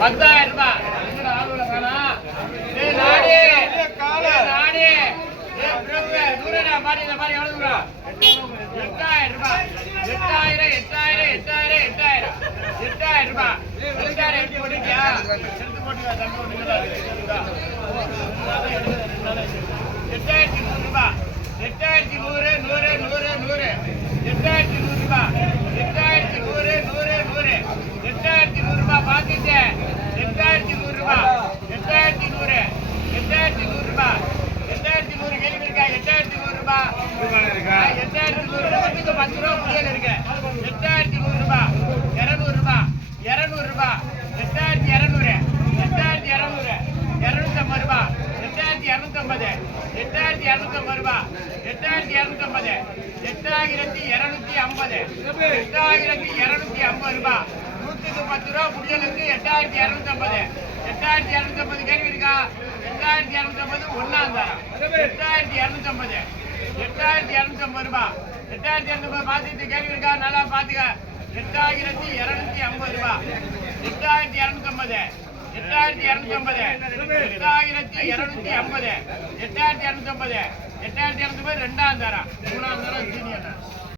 பத்தாயிரம் ரூபாய்? எட்டாயிரம் ரூபாய். எட்டாயிரம், எட்டாயிரம், எட்டாயிரம், எட்டாயிரம். எட்டாயிரம் ரூபாய். எட்டாயிரம் எடுத்து போட்டுட்டியா? எடுத்து போட்டுக்கோ, தம்பி போட்டுக்கோ. இந்தா. எட்டாயிரத்தி நூறு ரூபாய். எட்டாயிரத்தி நூறு, நூறு, நூறு, நூறு. எட்டாயிரத்தி நூறு ரூபாய். எட்டாயிரத்தி நூறு, நூறு, நூறு. எட்டாயிரத்தி நூறு ரூபாய் பாத்துட்டு. எட்டாயிரத்தி நூறு ரூபாய். எட்டாயிரத்தி நூறு. எட்டாயிரத்தி நூறு ரூபாய். எட்டாயிரத்தி நூறு கேள்வி இருக்கா? எட்டாயிரத்தி நூறு ரூபாய். ஆ, எட்டாயிரத்தி நூறு ரூபாய்க்கு பட்டியல் இருக்கு. எட்டாயிரத்தி நூறு ரூபாய். இருநூறு ரூபாய். இருநூறு ரூபாய். எட்டாயிரத்தி இரநூறு எட்டாயிரத்தி இரநூறு இரநூத்தம்பது ரூபாய். எட்டாயிரத்தி இரநூத்தம்பது எட்டாயிரத்தி இரநூத்தம்பது ரூபாய். எட்டாயிரத்தி இரநூத்தம்பது எட்டாயிரத்தி இரநூத்தி ஐம்பது. எட்டாயிரத்தி இரநூத்தி ஐம்பது ரூபாய். நூற்றுக்கு பத்து ரூபா புடியலுக்கு எட்டாயிரத்தி இரநூத்தம்பது எட்டாயிரத்தி இரநூத்தம்பது கேள்வி இருக்கா? எட்டாயிரத்தி இரநூத்தம்பது ஒன்றாம் தரம். எட்டாயிரத்தி இரநூத்தம்பது எட்டாயிரத்தி இரநூத்தம்பது ரூபாய். எட்டாயிரத்தி இருநூத்தம்பது பாத்துட்டு கேள்வி இருக்கா? நல்லா பாத்துக்க. எட்டாயிரத்தி இருநூத்தி ஐம்பது ரூபாய். எட்டாயிரத்தி இருநூத்தம்பது. எட்டாயிரத்தி இருநூத்தம்பது. எட்டாயிரத்தி இருநூத்தி ஐம்பது. எட்டாயிரத்தி இருநூத்தம்பது. எட்டாயிரத்தி இருநூத்தம்பது ரெண்டாம் தரம் மூணாம் தரம் சீனியர்